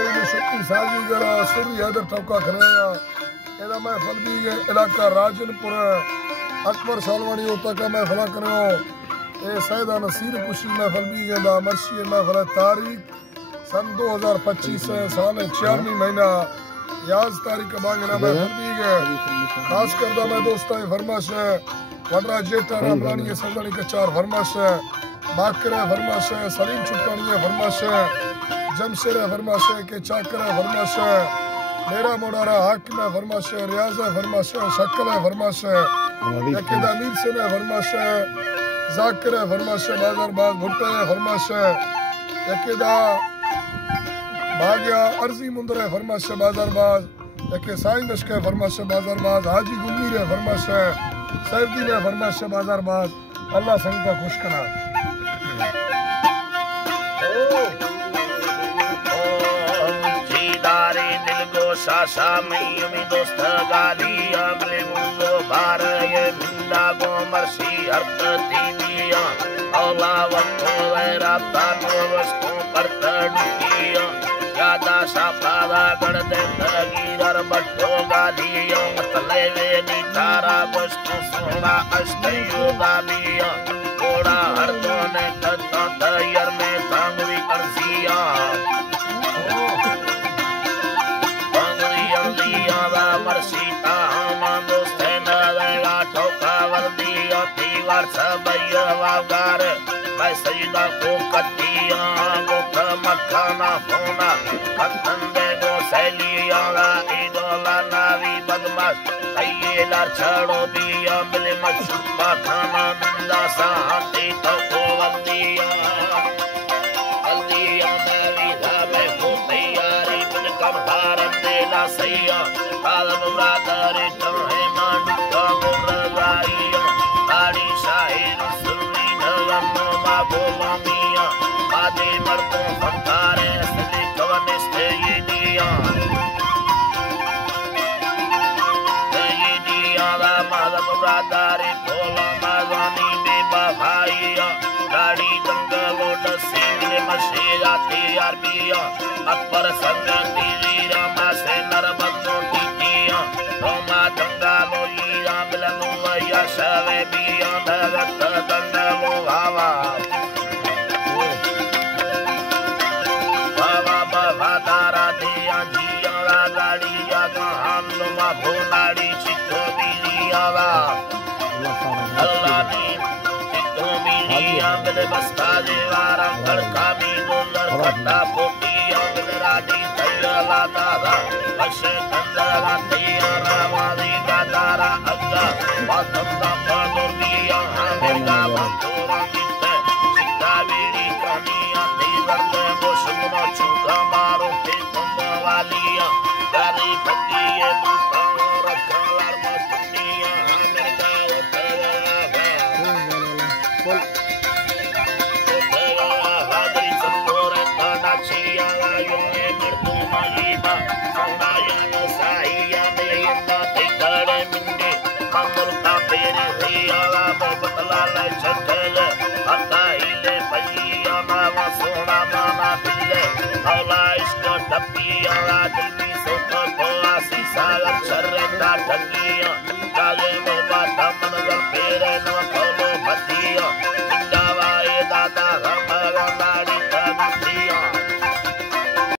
ये शुक्री साजी करा सुरी हैदर ठोका खनाया एदा महफल भी के इलाका राजनपुर अकबर सालवानी होता का महफल करो ए सैदा नसीर खुशी महफल भी के दा मर्शी महफल तारीख सन 2025 साल 4 महीना 11 तारीख बांगना महफल भी के खास करदा मैं दोस्ता फरमाश है वडरा जेठा रामरानी सजनी के 4 फरमाश है बाकर फरमाश है सलीम चुटानी फरमाश है जमशेर फरमाश है के चाकर फरमाश है मेरा मोडारा हाकिम फरमाश है रियाज फरमाश है शक्ल फरमाश है यकेदा मीर से फरमाश है जाकिर फरमाश है बाजार बाग भुट्टा फरमाश है यकेदा भाग्या अर्जी मुंदर फरमाश है बाजार बाग यके साई नशक फरमाश है बाजार बाग हाजी गुलमीर फरमाश है सैफदीन फरमाश है बाजार बाग अल्लाह संग का खुश करा सासा मई दोस्त गाली अगले मुझो बार ये बिंदा गो मरसी अर्थ दीदिया औला वक्तो वैरा तानो वस्तु पर तड़किया यादा सापादा गड़ दे तगीर बट्टो गालिया मतले वे नी तारा वस्तु सोना अष्टयो गालिया कोड़ा हर दोने कत्ता तैयार में तांगवी करसिया मरसीता हम दोस्त नवेगा ठोका वर्दिया दीवार सबैया वागार मैं सजदा को कतिया गोख मखाना फोना कतन दे गो सैलिया इदोला नावी बदमाश कई लार छड़ो दिया मिले मछुपा खाना नंदा साथी तो को वर्दिया अल्दिया नावी धामे को तैयारी बिन कम भारत देला सैया आलम राधारे तोहे मांडू का गुर्राइया तारी शाहिर सुनी नगनो मागोला मिया आदे मर्दों फंकारे असली कवनिस्ते ये दिया मालम राधारे तोला मागानी बेबा भाइया गाड़ी दंगलो डसीले मशीरा तैयार बिया अकबर संग तीरा मासे नरबतो Roma Tangalo Yamilanu Yashave beyond the Tangalo Hava Baba Bavadara Dianjia Gadia Hanuma Bonari Chico Biliava Alani Chico Bilia Bastade Vara Kalkami Kata Poti Radi Tayala Dada Ashe Kandala Tayara Wadi Gadara Aga Watanda Padur